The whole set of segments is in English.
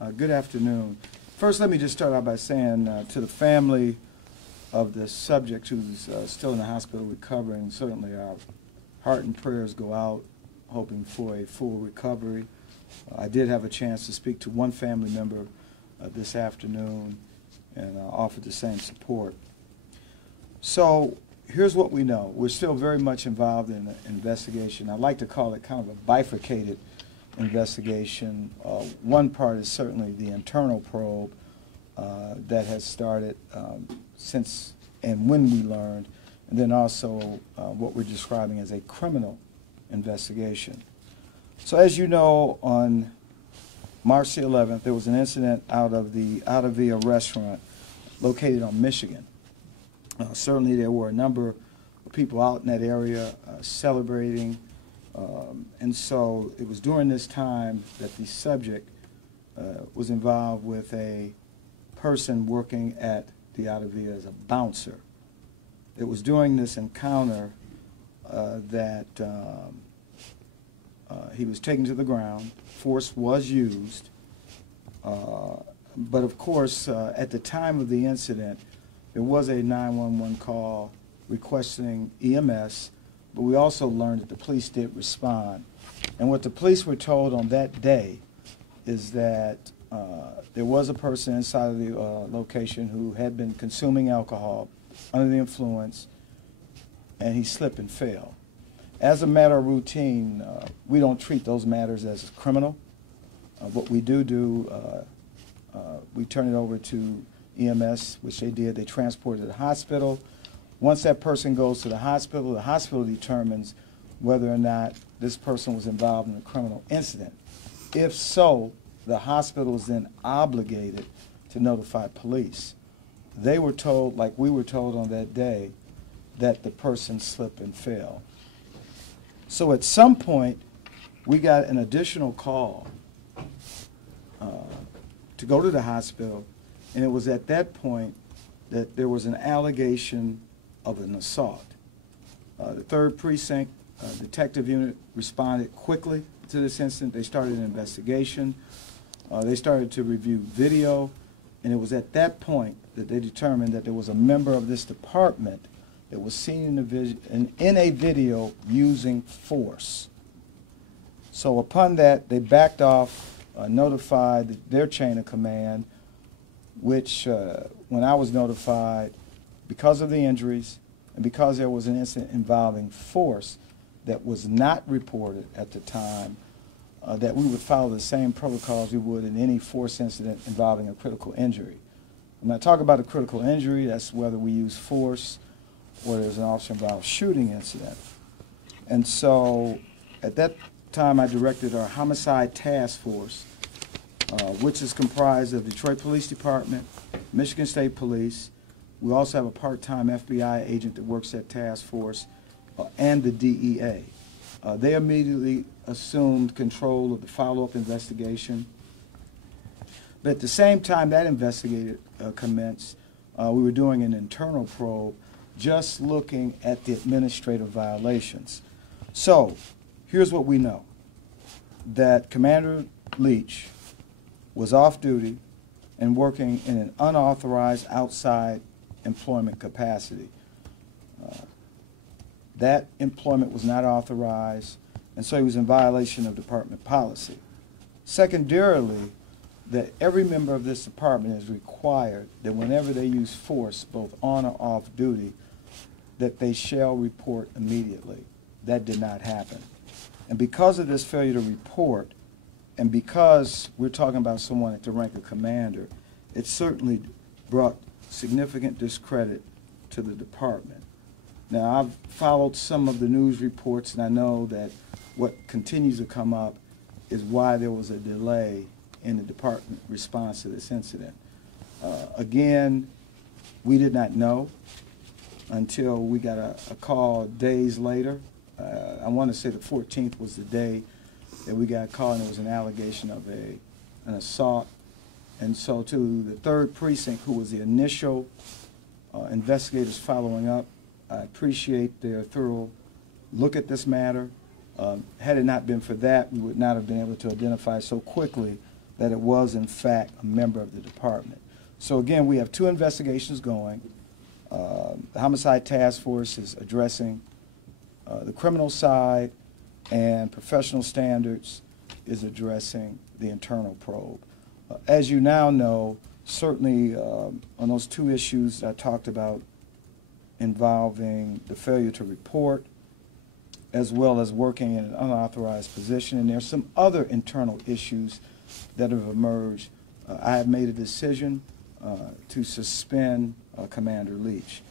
Good afternoon. First, let me just start out by saying to the family of the subject who's still in the hospital recovering, certainly our heart and prayers go out, hoping for a full recovery. I did have a chance to speak to one family member this afternoon and offered the same support. So here's what we know. We're still very much involved in the investigation. I like to call it kind of a bifurcated investigation. One part is certainly the internal probe that has started since and when we learned, and then also what we're describing as a criminal investigation. So as you know, on March the 11th, there was an incident out of the Ottava Via restaurant located on Michigan. Certainly there were a number of people out in that area celebrating, and so it was during this time that the subject was involved with a person working at the Ottava Via as a bouncer. It was during this encounter that he was taken to the ground. Force was used, but of course at the time of the incident there was a 911 call requesting EMS, but we also learned that the police did respond. And what the police were told on that day is that there was a person inside of the location who had been consuming alcohol under the influence, and he slipped and fell. As a matter of routine, we don't treat those matters as criminal. What we do, we turn it over to EMS, which they did. They transported to the hospital. Once that person goes to the hospital determines whether or not this person was involved in a criminal incident. If so, the hospital is then obligated to notify police. They were told, like we were told on that day, that the person slipped and fell. So at some point, we got an additional call to go to the hospital, and it was at that point that there was an allegation of an assault. The 3rd Precinct Detective Unit responded quickly to this incident. They started an investigation. They started to review video, and it was at that point that they determined that there was a member of this department that was seen in a video using force. So upon that, they backed off, notified their chain of command, which when I was notified, because of the injuries and because there was an incident involving force that was not reported at the time, that we would follow the same protocols we would in any force incident involving a critical injury. When I talk about a critical injury, that's whether we use force or there's an officer-involved shooting incident. And so at that time, I directed our homicide task force, which is comprised of Detroit Police Department, Michigan State Police. We also have a part-time FBI agent that works at task force, and the DEA. They immediately assumed control of the follow-up investigation. But at the same time that investigation commenced, we were doing an internal probe, just looking at the administrative violations. So here's what we know: that Commander Leach was off duty and working in an unauthorized outside employment capacity. That employment was not authorized, and so he was in violation of department policy. Secondarily, that every member of this department is required that whenever they use force, both on or off duty, that they shall report immediately. That did not happen. And because of this failure to report, and because we're talking about someone at the rank of commander, it certainly brought significant discredit to the department. Now, I've followed some of the news reports, and I know that what continues to come up is why there was a delay in the department response to this incident. Again, we did not know until we got a call days later. I want to say the 14th was the day that we got a call, and it was an allegation of an assault. And so to the 3rd Precinct, who was the initial investigators following up, I appreciate their thorough look at this matter. Had it not been for that, we would not have been able to identify so quickly that it was in fact a member of the department. So again, we have two investigations going. The Homicide Task Force is addressing the criminal side, and Professional Standards is addressing the internal probe. As you now know, certainly on those two issues I talked about involving the failure to report as well as working in an unauthorized position, and there's some other internal issues that have emerged. I have made a decision to suspend Commander Leach.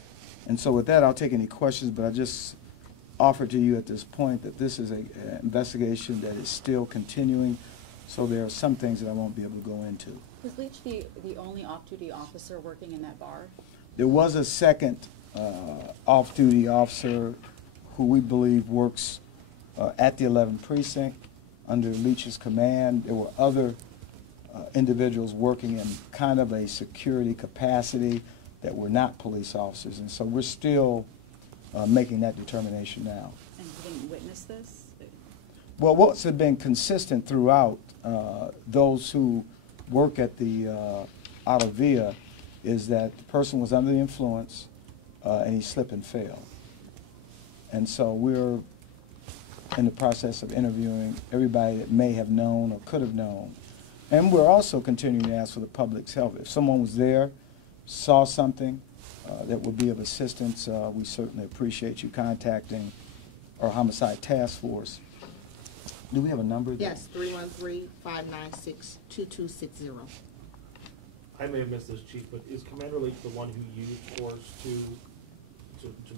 And so with that, I'll take any questions, but I just offer to you at this point that this is an investigation that is still continuing, so there are some things that I won't be able to go into. Was Leach the only off-duty officer working in that bar? There was a second off-duty officer who we believe works at the 11th Precinct under Leach's command. There were other individuals working in kind of a security capacity that were not police officers, and so we're still making that determination now. And you didn't witness this? Well, what's been consistent throughout those who work at the Ottava Via is that the person was under the influence and he slipped and fell. And so we're in the process of interviewing everybody that may have known or could have known. And we're also continuing to ask for the public's help. If someone was there, saw something that would be of assistance, we certainly appreciate you contacting our Homicide Task Force. Do we have a number? Yes, 313-596-2260. I may have missed this, Chief, but is Commander Leach the one who used force to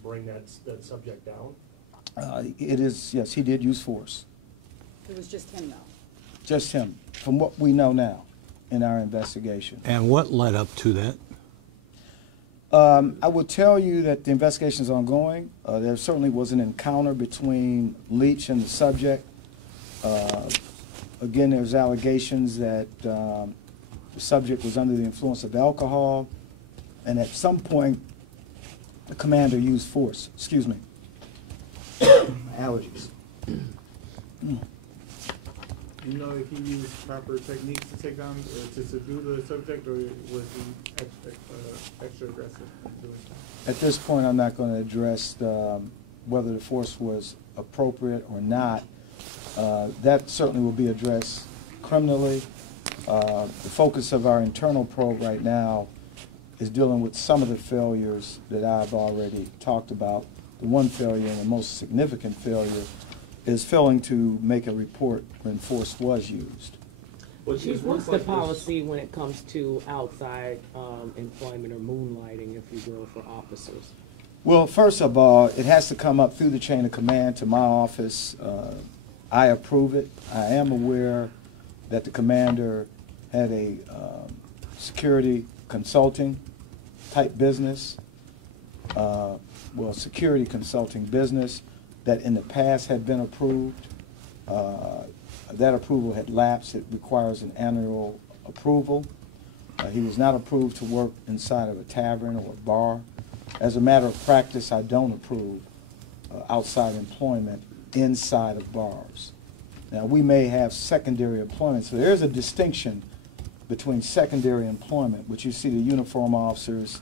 bring that subject down? It is, yes, he did use force. It was just him, though? Just him, from what we know now in our investigation. And what led up to that? I will tell you that the investigation is ongoing. There certainly was an encounter between Leach and the subject. Again, there's allegations that the subject was under the influence of alcohol, and at some point, the commander used force. Excuse me. Allergies. You know if he used proper techniques to take down, to subdue the subject, or was he extra aggressive in doing so? At this point, I'm not going to address whether the force was appropriate or not. That certainly will be addressed criminally. The focus of our internal probe right now is dealing with some of the failures that I've already talked about. The one failure, and the most significant failure, is failing to make a report when force was used. Chief, what's the policy when it comes to outside employment or moonlighting, if you will, for officers? Well, first of all, it has to come up through the chain of command to my office. I approve it. I am aware that the commander had a security consulting type business, security consulting business that in the past had been approved. That approval had lapsed. It requires an annual approval. He was not approved to work inside of a tavern or a bar. As a matter of practice, I don't approve outside employment inside of bars. Now, we may have secondary employment, so there's a distinction between secondary employment, which you see the uniform officers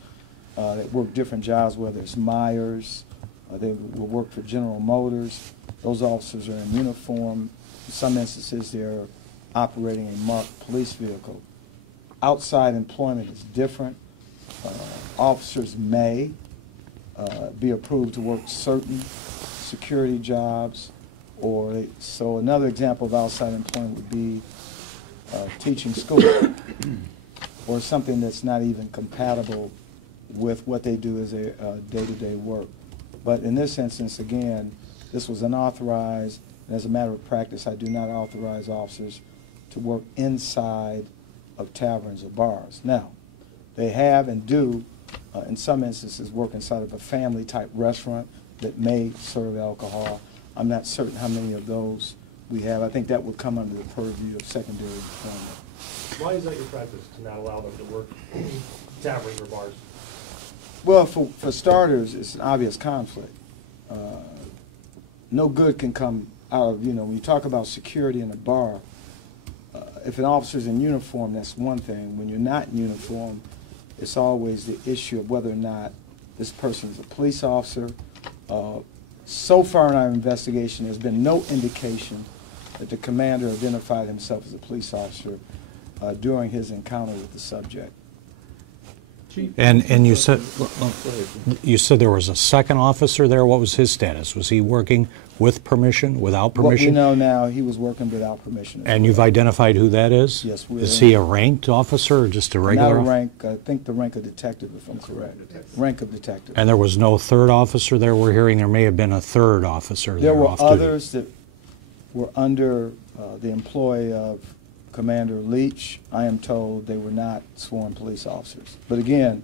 that work different jobs, whether it's Myers, they will work for General Motors. Those officers are in uniform. In some instances, they're operating a marked police vehicle. Outside employment is different. Officers may be approved to work certain security jobs, so another example of outside employment would be teaching school or something that's not even compatible with what they do as a day-to-day work. But in this instance, again, this was unauthorized, and as a matter of practice, I do not authorize officers to work inside of taverns or bars. Now, they have and do, in some instances, work inside of a family-type restaurant that may serve alcohol. I'm not certain how many of those we have. I think that would come under the purview of secondary employment. Why is that your practice to not allow them to work taverns or bars? Well, for starters, it's an obvious conflict. No good can come out of, when you talk about security in a bar, if an officer's in uniform, that's one thing. When you're not in uniform, it's always the issue of whether or not this person is a police officer. So far in our investigation, there's been no indication that the commander identified himself as a police officer during his encounter with the subject. And you said there was a second officer there. What was his status? Was he working with permission, without permission? What we know now, he was working without permission. And you've identified who that is? Yes. Is he a ranked officer or just a regular? Not a rank. I think the rank of detective, if I'm correct. Rank of detective. And there was no third officer there? We're hearing there may have been a third officer there. There were off duty. others that were under the employ of Commander Leach. I am told they were not sworn police officers. But again,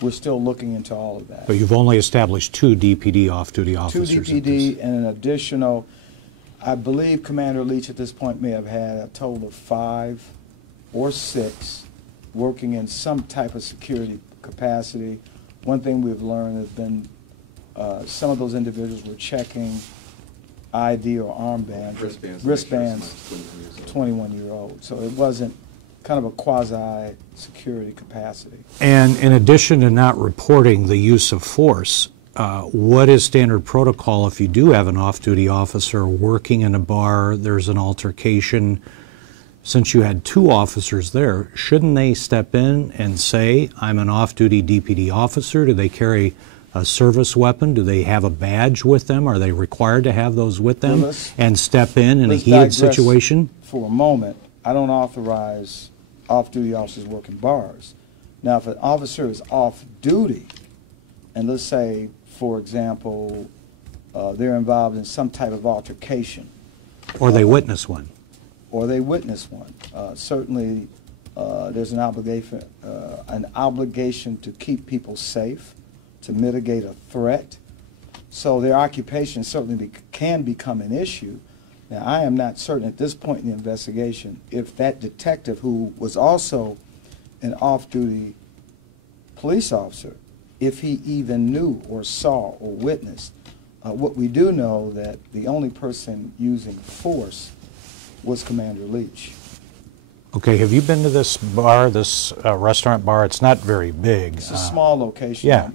we're still looking into all of that. But you've only established 2 DPD off-duty Two officers. at this. DPD and an additional, I believe Commander Leach at this point may have had a total of 5 or 6 working in some type of security capacity. One thing we've learned has been some of those individuals were checking ID or armbands, wristbands 21-year-old. So it wasn't kind of a quasi-security capacity. And in addition to not reporting the use of force, what is standard protocol if you do have an off-duty officer working in a bar, there's an altercation? Since you had 2 officers there, shouldn't they step in and say, I'm an off-duty DPD officer? Do they carry a service weapon? Do they have a badge with them? Are they required to have those with them and step in a heated digress situation? For a moment, I don't authorize off-duty officers working bars. Now, if an officer is off-duty, and let's say, for example, they're involved in some type of altercation. Or they witness one. Or they witness one. Certainly, there's an obligation to keep people safe, to mitigate a threat. So their occupation certainly can become an issue. Now, I am not certain at this point in the investigation if that detective, who was also an off-duty police officer, if he even knew or saw or witnessed. What we do know that the only person using force was Commander Leach. Okay, have you been to this bar, this restaurant bar? It's not very big. It's a small location. Yeah.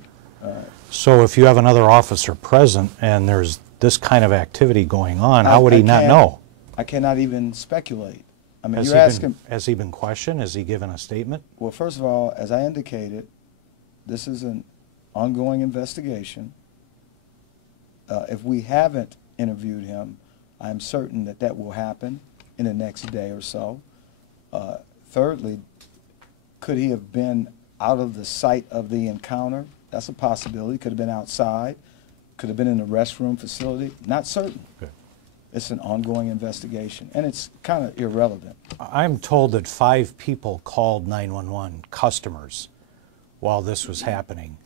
So if you have another officer present and there's this kind of activity going on, how would he not know? I cannot even speculate. I mean, Has he been questioned? Has he given a statement? Well, first of all, as I indicated, this is an ongoing investigation. If we haven't interviewed him, I'm certain that that will happen in the next day or so. Thirdly, could he have been out of the sight of the encounter? That's a possibility. Could have been outside. Could have been in a restroom facility. Not certain. Okay. It's an ongoing investigation, and it's kind of irrelevant. I'm told that 5 people called 911, customers, while this was happening,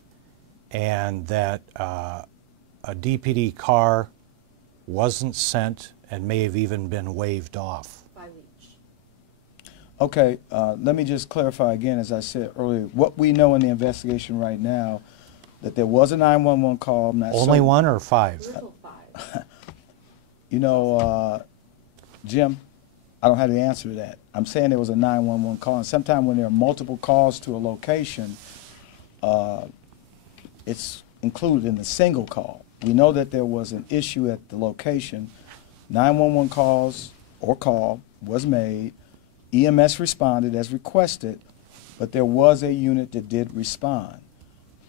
and that a DPD car wasn't sent and may have even been waved off. By Leach. Okay, let me just clarify again, as I said earlier, what we know in the investigation right now, that there was a 911 call. I'm not Only certain. 1 or 5? Total 5. You know, Jim, I don't have the answer to that. I'm saying there was a 911 call, and sometimes when there are multiple calls to a location, it's included in the single call. We know that there was an issue at the location. 911 calls or call was made. EMS responded as requested, but there was a unit that did respond.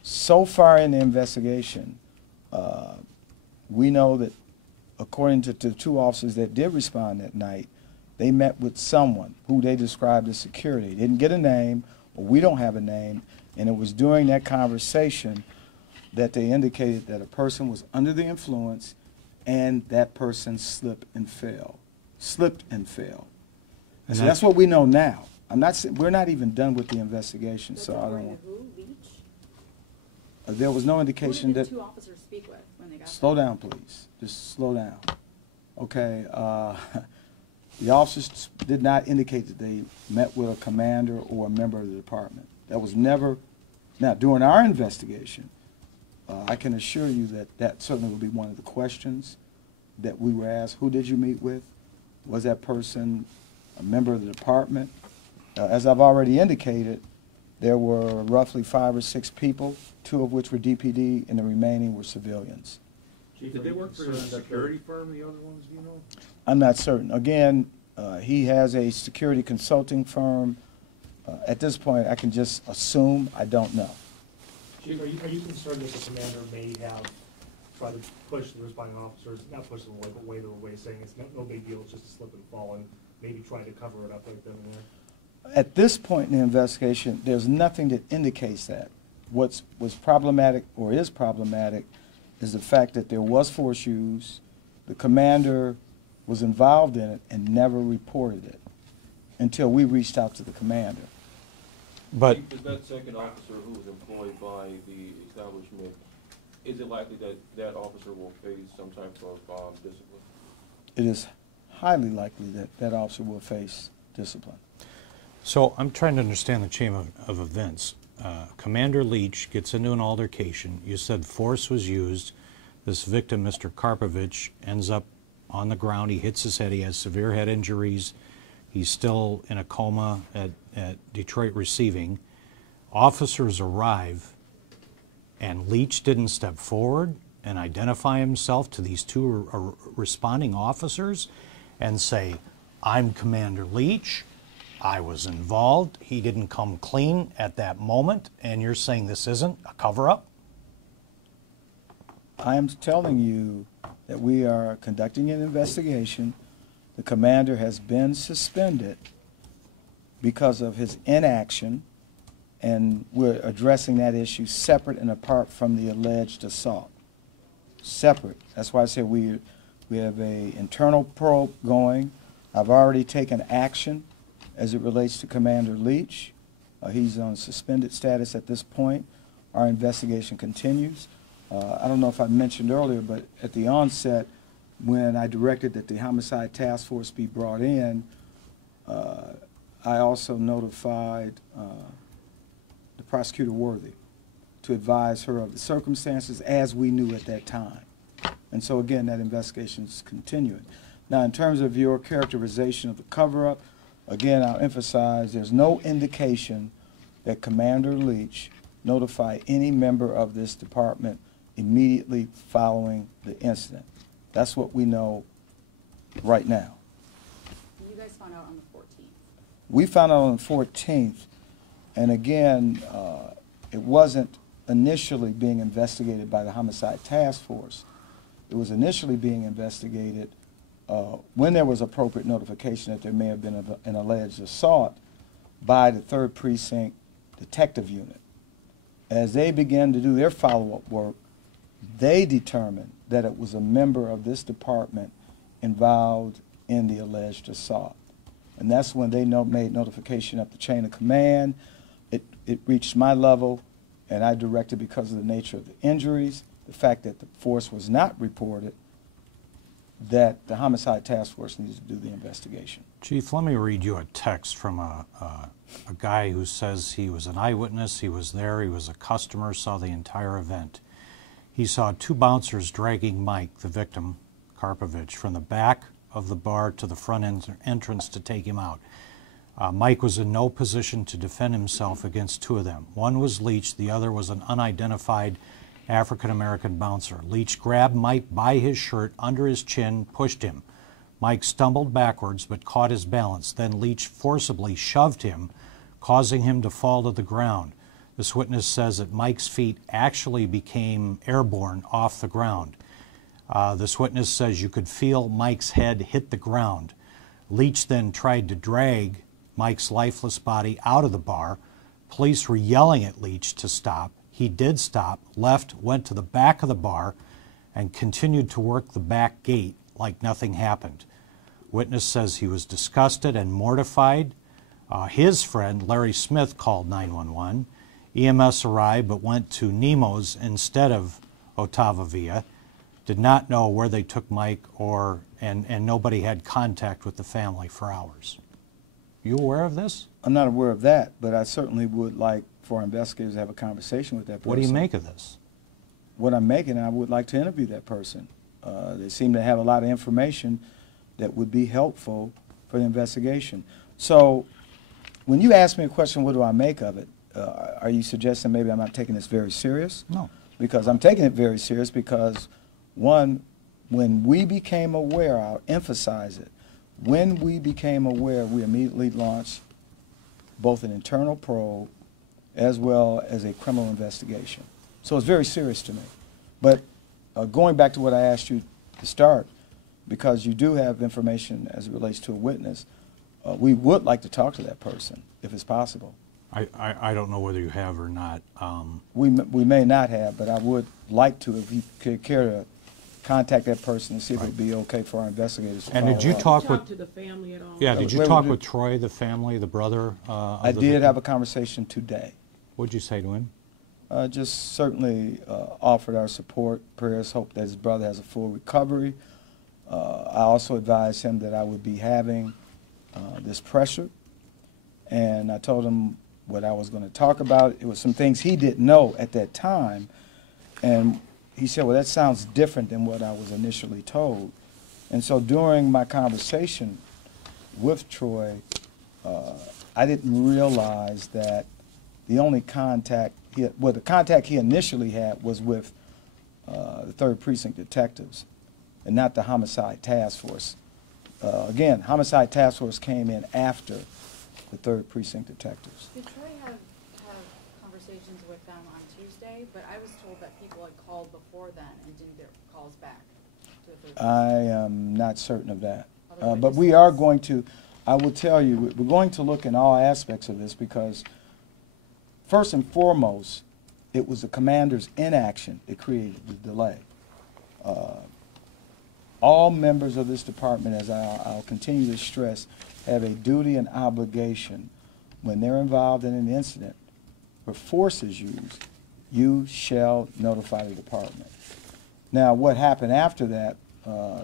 So far in the investigation, we know that according to the 2 officers that did respond that night, they met with someone who they described as security. They didn't get a name, or we don't have a name, and it was during that conversation that they indicated that a person was under the influence and that person slipped and fell. And so that's what we know now. We're not even done with the investigation, so I don't want. Who? Leach? There was no indication Who did that. the 2 officers speak with when they got Slow there? down, please. Just slow down. Okay. The officers did not indicate that they met with a commander or a member of the department. That was never. Now, during our investigation, I can assure you that that certainly will be one of the questions that we were asked. Who did you meet with? Was that person a member of the department. As I've already indicated, there were roughly 5 or 6 people, 2 of which were DPD and the remaining were civilians. Chief, did they work for a security firm, the other ones, do you know? I'm not certain. Again, he has a security consulting firm. At this point, I can just assume. I don't know. Chief, are you concerned that the commander may have tried to push the responding officers, not push them away, but wave them away, saying it's no big deal, it's just a slip and fall, and maybe try to cover it up right then and there? At this point in the investigation, there's nothing that indicates that. What's problematic or is problematic is the fact that there was force used, the commander was involved in it and never reported it until we reached out to the commander. But Is that second officer who was employed by the establishment, is it likely that that officer will face some type of discipline? It is highly likely that that officer will face discipline. so I'm trying to understand the chain of events. Commander Leach gets into an altercation. You said force was used. This victim, Mr. Karpovich, ends up on the ground. He hits his head. He has severe head injuries. He's still in a coma at Detroit Receiving. Officers arrive, and Leach didn't step forward and identify himself to these 2 responding officers and say, I'm Commander Leach. I was involved. He didn't come clean at that moment, and you're saying this isn't a cover-up? I am telling you that we are conducting an investigation. The commander has been suspended because of his inaction, and we're addressing that issue separate and apart from the alleged assault. Separate. That's why I say we have an internal probe going. I've already taken action as it relates to Commander Leach. He's on suspended status at this point. Our investigation continues. I don't know if I mentioned earlier, but at the onset, when I directed that the homicide task force be brought in, I also notified the prosecutor Worthy to advise her of the circumstances as we knew at that time. And so again, that investigation is continuing. Now, in terms of your characterization of the cover-up, again, I'll emphasize there's no indication that Commander Leach notified any member of this department immediately following the incident. That's what we know right now. You guys found out on the 14th. We found out on the 14th, and again, it wasn't initially being investigated by the homicide task force. It was initially being investigated when there was appropriate notification that there may have been an alleged assault by the 3rd Precinct Detective Unit. As they began to do their follow-up work, they determined that it was a member of this department involved in the alleged assault. And that's when they made notification up the chain of command. It reached my level, and I directed, because of the nature of the injuries, the fact that the force was not reported, that the homicide task force needs to do the investigation. Chief, let me read you a text from a guy who says he was an eyewitness, he was there, he was a customer, saw the entire event. He saw 2 bouncers dragging Mike, the victim, Karpovich, from the back of the bar to the front entrance to take him out. Mike was in no position to defend himself against 2 of them. One was Leach, the other was an unidentified African-American bouncer. Leach grabbed Mike by his shirt under his chin, pushed him. Mike stumbled backwards but caught his balance. Then Leach forcibly shoved him, causing him to fall to the ground. This witness says that Mike's feet actually became airborne off the ground. This witness says you could feel Mike's head hit the ground. Leach then tried to drag Mike's lifeless body out of the bar. Police were yelling at Leach to stop. He did stop, left, went to the back of the bar, and continued to work the back gate like nothing happened. Witness says he was disgusted and mortified. His friend, Larry Smith, called 911. EMS arrived but went to Nemo's instead of Ottava Via. Did not know where they took Mike, and nobody had contact with the family for hours. You aware of this? I'm not aware of that, but I certainly would like for our investigators to have a conversation with that person. What do you make of this? What I'm making, I would like to interview that person. They seem to have a lot of information that would be helpful for the investigation. So when you ask me a question, what do I make of it? Are you suggesting maybe I'm not taking this very serious? No. Because I'm taking it very serious because, one, when we became aware, I'll emphasize it, when we became aware, we immediately launched both an internal probe as well as a criminal investigation. So it's very serious to me. But going back to what I asked you to start, because you do have information as it relates to a witness, we would like to talk to that person, if it's possible. I don't know whether you have or not. We may not have, but I would like to, if you could care to contact that person and see if it would be okay for our investigators to And did you follow up. talk with? to the family at all? Yeah, did you Wait, talk wait, with Troy, the family, the brother? I did have a conversation today. What'd you say to him? Just certainly offered our support, prayers, hope that his brother has a full recovery. I also advised him that I would be having this pressure, and I told him what I was going to talk about. It was some things he didn't know at that time, and he said, well, that sounds different than what I was initially told. And so during my conversation with Troy, I didn't realize that the only contact, the contact he initially had was with the 3rd Precinct detectives and not the Homicide Task Force. Again, Homicide Task Force came in after the 3rd Precinct detectives. Did Troy have conversations with them on Tuesday? But I was told that people had called before then and didn't get calls back to the 3rd. I am not certain of that. Other But we are witnesses? going to, I will tell you, we're going to look in all aspects of this because first and foremost, it was the commander's inaction that created the delay. All members of this department, as I'll continue to stress, have a duty and obligation when they're involved in an incident where force is used, you shall notify the department. Now, what happened after that,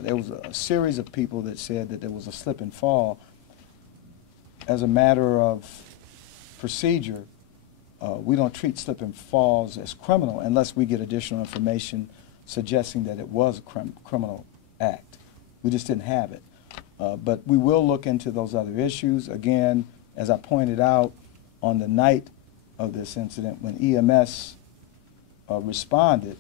there was a series of people that said that there was a slip and fall. As a matter of procedure, we don't treat slip and falls as criminal unless we get additional information suggesting that it was a criminal act. We just didn't have it. But we will look into those other issues. Again, as I pointed out, on the night of this incident, when EMS responded,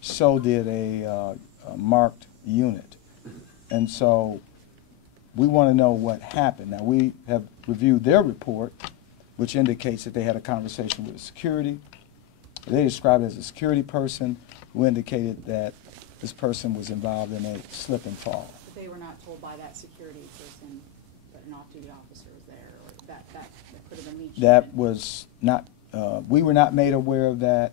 so did a marked unit. And so we want to know what happened. Now, we have reviewed their report, which indicates that they had a conversation with a security. They described it as a security person who indicated that this person was involved in a slip and fall. But they were not told by that security person that an off-duty officer was there, or that could have been Leach. That was not, we were not made aware of that,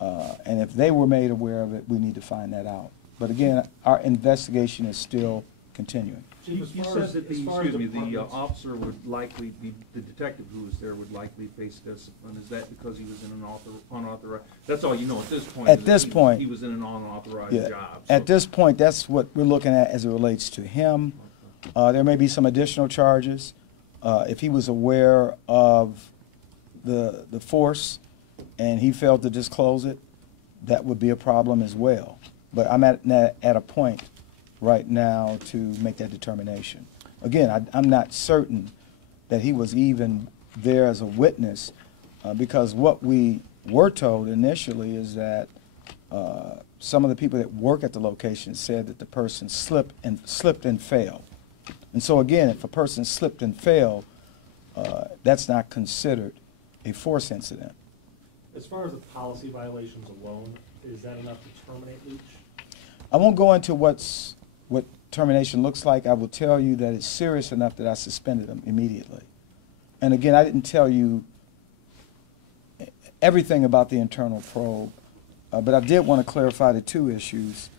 and if they were made aware of it, we need to find that out. But again, our investigation is still continuing. You As far said as- that as the, far as excuse me, the departments- officer would likely be, the detective who was there would likely face discipline. Is that because he was in an unauthorized, that's all you know at this point? At is this that point. He was in an unauthorized Yeah. job. At so- this point, that's what we're looking at as it relates to him. There may be some additional charges. If he was aware of the force and he failed to disclose it, that would be a problem as well. But I'm at a point right now to make that determination. Again, I'm not certain that he was even there as a witness because what we were told initially is that some of the people that work at the location said that the person slipped and fell. And so again, if a person slipped and fell, that's not considered a force incident. As far as the policy violations alone, is that enough to terminate Leach? I won't go into what termination looks like. I will tell you that it's serious enough that I suspended him immediately. And again, I didn't tell you everything about the internal probe, but I did want to clarify the two issues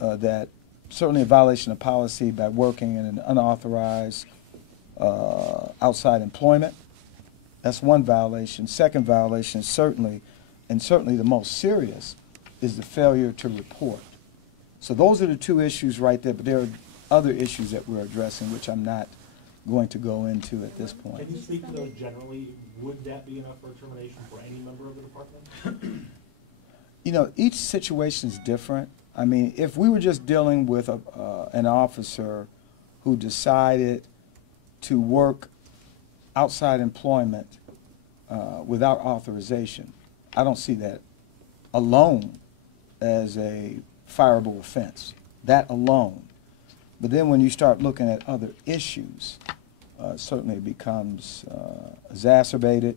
that certainly a violation of policy by working in an unauthorized outside employment. That's one violation. Second violation certainly, and certainly the most serious, is the failure to report. So those are the two issues right there, but there are other issues that we're addressing, which I'm not going to go into at this point. Can you speak to those generally? Would that be enough for termination for any member of the department? You know, each situation is different. I mean, if we were just dealing with an officer who decided to work outside employment without authorization. I don't see that alone as a fireable offense, that alone. But then when you start looking at other issues, certainly it becomes exacerbated,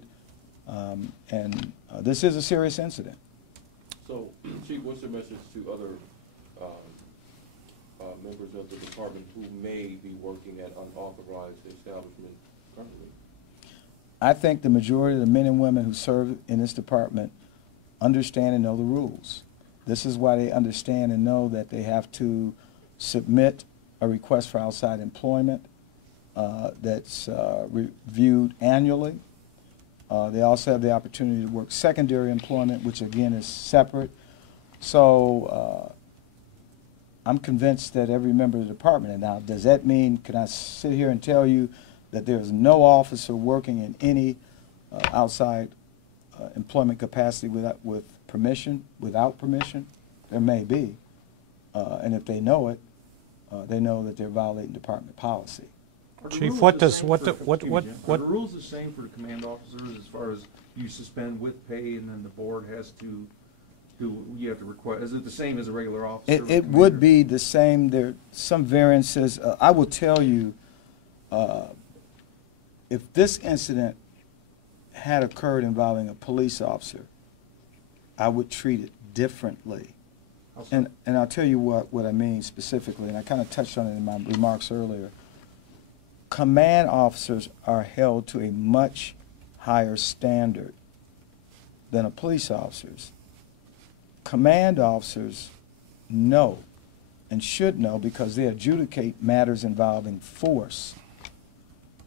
and this is a serious incident. So, Chief, what's your message to other members of the department who may be working at unauthorized establishment currently? I think the majority of the men and women who serve in this department understand and know the rules. This is why they understand and know that they have to submit a request for outside employment that's reviewed annually. They also have the opportunity to work secondary employment, which again is separate. So I'm convinced that every member of the department, and now does that mean, can I sit here and tell you that there's no officer working in any outside employment capacity with permission, without permission? There may be, and if they know it, they know that they're violating department policy. Chief, what does, Are the rules the same for the command officers as far as you suspend with pay and then the board has to you have to request, is it the same as a regular officer? It would be the same. There are some variances. I will tell you, if this incident had occurred involving a police officer, I would treat it differently. And I'll tell you what I mean specifically, and I kind of touched on it in my remarks earlier. Command officers are held to a much higher standard than a police officers. Command officers know and should know because they adjudicate matters involving force.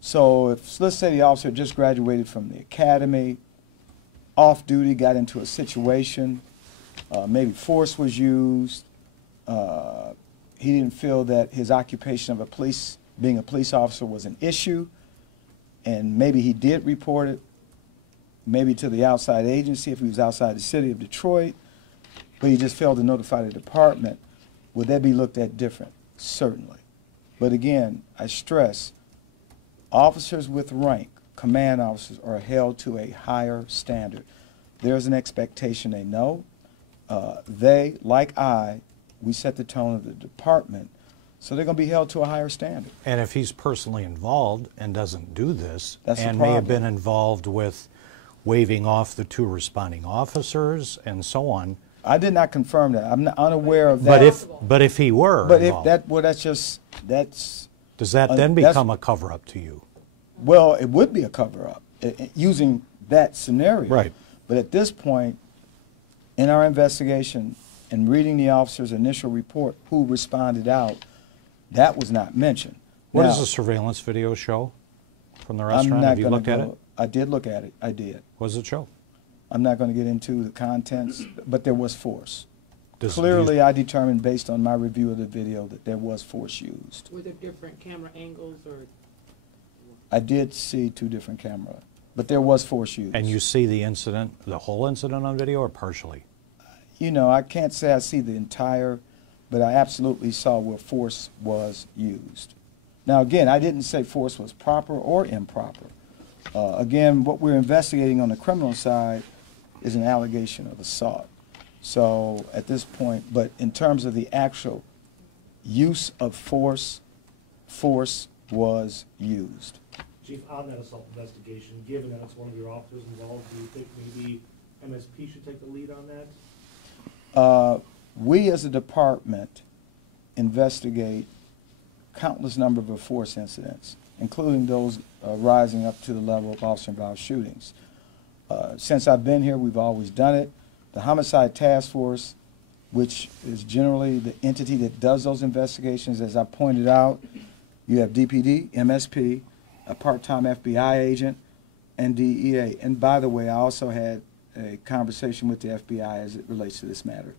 So if, let's say the officer just graduated from the academy, off duty, got into a situation, maybe force was used, he didn't feel that his occupation of being a police officer was an issue, and maybe he did report it, maybe to the outside agency if he was outside the city of Detroit, but he just failed to notify the department, would that be looked at different? Certainly. But again, I stress, officers with rank, command officers, are held to a higher standard. There's an expectation they know. They, like we set the tone of the department, so they're going to be held to a higher standard. And if he's personally involved and doesn't do this, That's the and may have problem. been involved with waving off the two responding officers and so on. I did not confirm that. I'm not unaware of that. But if he were But if involved, that, well, that's does that then that's- become a cover-up to you? well, it would be a cover-up using that scenario. Right. But at this point, in our investigation and reading the officer's initial report, who responded out, that was not mentioned. What Now, does the surveillance video show from the I'm restaurant? not Have you gonna looked at go- it? I did look at it. I did. What does it show? I'm not going to get into the contents, but there was force. Does- Clearly, I determined based on my review of the video that there was force used. Were there different camera angles or? I did see two different cameras, but there was force used. And you see the incident, the whole incident on video, or partially? You know, I can't say I see the entire, but I absolutely saw where force was used. Now, again, I didn't say force was proper or improper. Again, what we're investigating on the criminal side is an allegation of assault. So at this point, but in terms of the actual use of force, force was used. Chief, on that assault investigation, given that it's one of your officers involved, do you think maybe MSP should take the lead on that? We as a department investigate countless number of force incidents, including those rising up to the level of officer-involved shootings. Since I've been here, we've always done it. The Homicide Task Force, which is generally the entity that does those investigations, as I pointed out, you have DPD, MSP, a part-time FBI agent, and DEA. And by the way, I also had a conversation with the FBI as it relates to this matter.